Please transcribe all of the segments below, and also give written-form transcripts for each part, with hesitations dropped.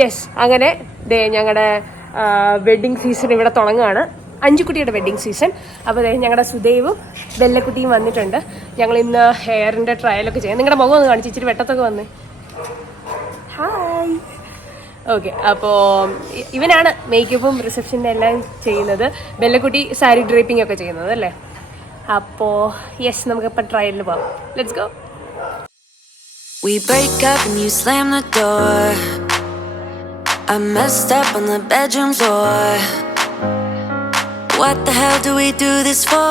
Yes, അങ്ങനെ ഞങ്ങളുടെ wedding season ഇവിടെ തുടങ്ങുകയാണ്. അഞ്ചുക്കുട്ടിയുടെ വെഡ്ഡിങ് സീസൺ. അപ്പോൾ ഞങ്ങളുടെ സുദേവും ബെല്ലക്കുട്ടിയും വന്നിട്ടുണ്ട്. ഞങ്ങൾ ഇന്ന് ഹെയറിൻ്റെ ട്രയലൊക്കെ ചെയ്യാം. നിങ്ങളുടെ മുഖം ഒന്ന് കാണിച്ച്, ഇച്ചിരി വെട്ടത്തൊക്കെ വന്ന്. ഹായ്. ഓക്കെ, അപ്പോൾ ഇവനാണ് മേക്കപ്പും റിസപ്ഷൻ്റെ എല്ലാം ചെയ്യുന്നത്. ബെല്ലക്കുട്ടി സാരി ഡ്രേപ്പിംഗ് ഒക്കെ ചെയ്യുന്നത് അല്ലേ. അപ്പോൾ യെസ്, നമുക്കിപ്പോൾ ട്രയലിന് പോകാം. Let's go. We break up and you slam the door. I messed up on the bedroom floor. What the hell do we do this for?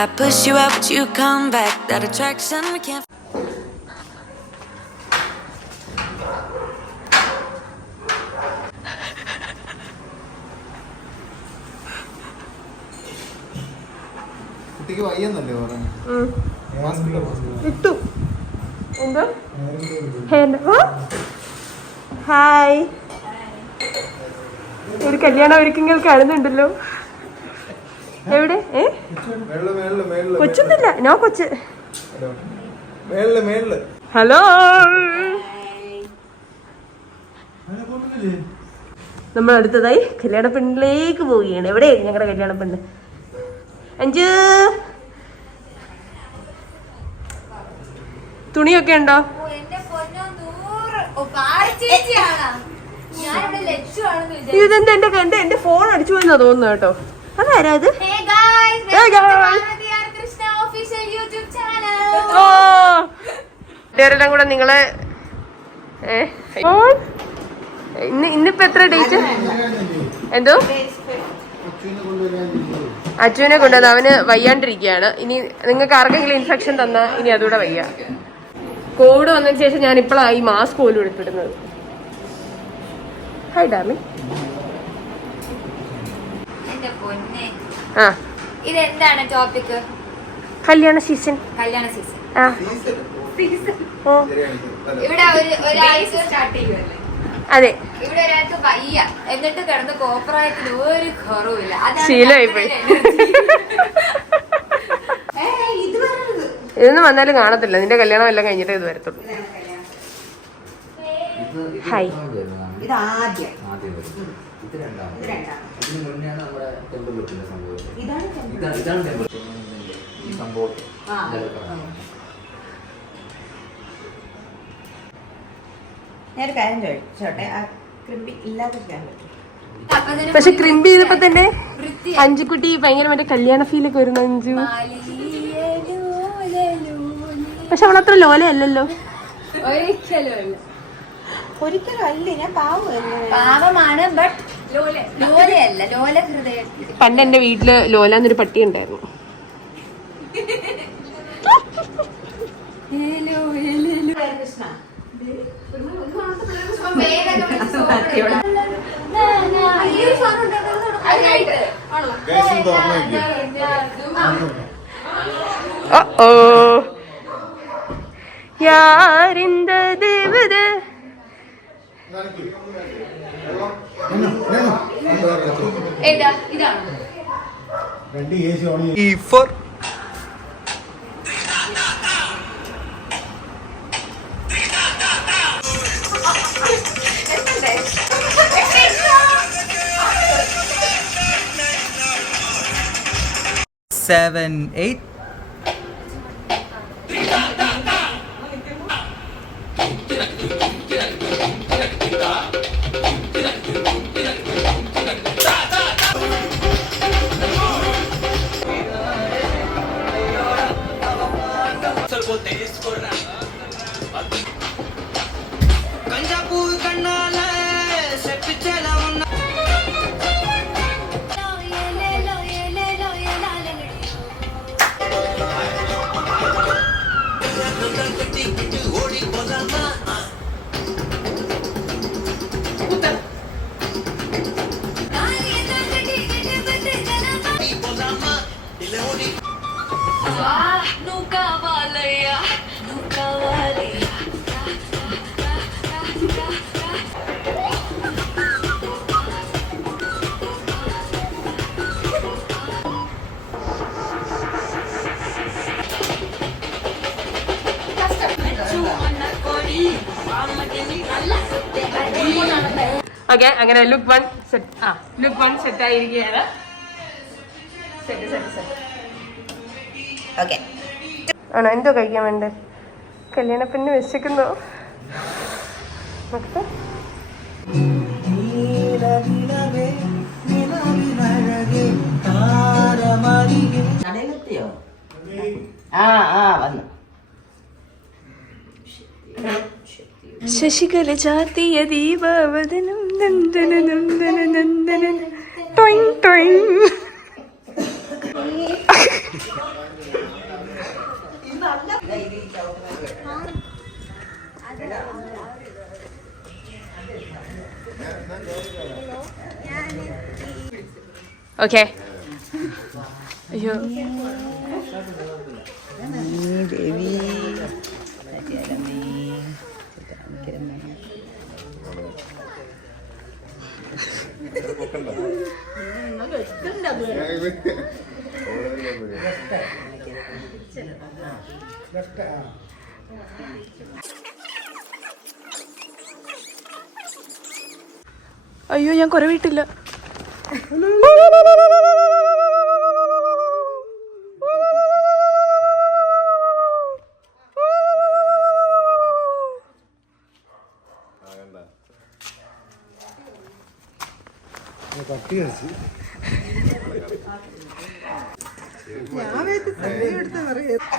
I push you out but you come back. That attraction we can't. കുട്ടിക്ക് വയ്യെന്നല്ലേ പറഞ്ഞു. ഇട്ടു. എന്തോ hi. ഒരു കല്യാണം ഒരുക്കങ്ങൾ കാണുന്നുണ്ടല്ലോ. എവിടെ? കൊച്ചൊന്നുമില്ല, no കൊച്ച്. ഹലോ, നമ്മൾ അടുത്തതായി കല്യാണ പെണ്ണിലേക്ക് പോവുകയാണ്. എവിടെയായിരുന്നു ഞങ്ങളുടെ കല്യാണ പെണ്ണ്? അഞ്ചു തുണിയൊക്കെ ഉണ്ടോ? ഇതെന്താ എന്റെ ഫോൺ അടിച്ചു പോയെന്നാ തോന്നുന്നു കേട്ടോ. അതാരാ ഇത്? ഇവരെല്ലാം കൂടെ നിങ്ങളെ ഇന്നിപ്പോ എത്ര ഡേറ്റ്? എന്തോ അച്ചുവിനെ കൊണ്ടുവന്ന് അവന് വയ്യാണ്ടിരിക്കുകയാണ്. ഇനി നിങ്ങൾക്ക് ആർക്കെങ്കിലും ഇൻഫെക്ഷൻ തന്നാ ഇനി അതുകൂടെ വയ്യ. കോവിഡ് വന്നതിന് ശേഷം ഞാൻ ഇപ്പോഴാണ് ഈ മാസ്ക് പോലും എടുത്തിടുന്നത്. Hi darling. ആ, ഇതെന്താണ് ടോപ്പിക്? കല്യാണ സീസൺ. കല്യാണ സീസൺ. ഇവിടെ ഒരാഴ്ച സ്റ്റാർട്ട് ചെയ്യുമല്ലേ? അതെ, ഇവിടെ ഒരാൾക്ക് വയ്യ, എന്നിട്ട് കിടന്ന് കോപ്രായത്തിന് ഒരു കുറവില്ല. ശീലമായി പോയി. ഇതൊന്നും വന്നാലും കാണത്തില്ല. നിന്റെ കല്യാണം എല്ലാം കഴിഞ്ഞിട്ടേ ഇത് വരത്തുള്ളൂ. ഹായ്. ഞാൻ കാര്യം ചോദിച്ചോട്ടെ, ആ ക്രിമ്പി ഇല്ലാതിരിക്കാൻ പറ്റും. പക്ഷെ ക്രിമ്പ് ചെയ്തപ്പോ തന്നെ അഞ്ചുക്കുട്ടി ഭയങ്കര മറ്റേ കല്യാണ ഫീലൊക്കെ വരുന്നു. അഞ്ചു പക്ഷെ അവളത്ര ലോലയല്ലല്ലോ. ഒരിക്കലും അല്ലേ, ഞാൻ പാവമാണ്, ബട്ട് ലോലയല്ല, ലോല ഹൃദയം. പണ്ട് എന്റെ വീട്ടില് ലോല എന്നൊരു പട്ടി ഉണ്ടായിരുന്നു. Seven, 8. ഓക്കെ, അങ്ങനെ ലുക്ക് 1 സെറ്റ്. ലുക്ക് 1 സെറ്റ് ആയിരിക്കുകയാണ്. സെറ്റ്. ഓക്കെ. ആണോ? എന്തോ കഴിക്കാൻ വേണ്ടേ? കല്യാണ പെണ്ണ് വിശക്കുന്നോ? കടയിലെത്തിയോ? വന്നു. ശശികല ചാത്തിയ ദീപാവതനം നന്ദന നന്ദന നന്ദന ടൊയിങ് ടൊയിങ്. ഓക്കെ. അയ്യോ ദേവി അയ്യോ, ഞാൻ കുറവിട്ടില്ല.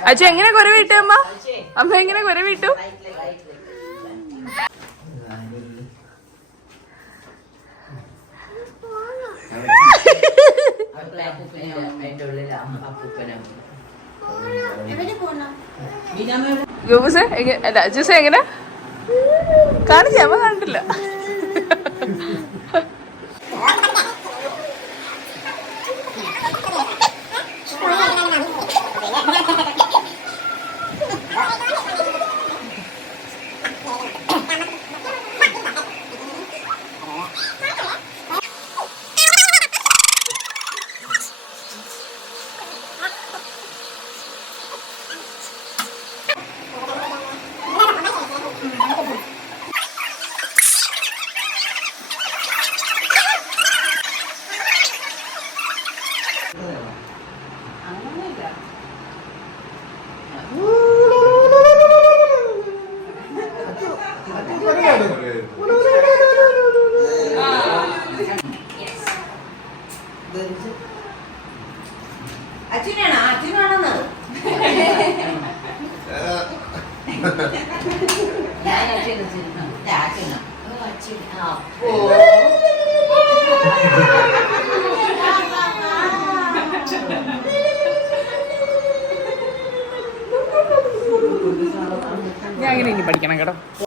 അച്ഛ എങ്ങനെ കുറവിട്ടു? അമ്മ എങ്ങനെ കുറവിട്ടു? ജ്യൂസ് എങ്ങനെ കാണിച്ച? അമ്മ കണ്ടില്ല. അച്ഛനാണെന്ന് ഞാൻ അങ്ങനെ ഇനി പഠിക്കണം കേട്ടോ.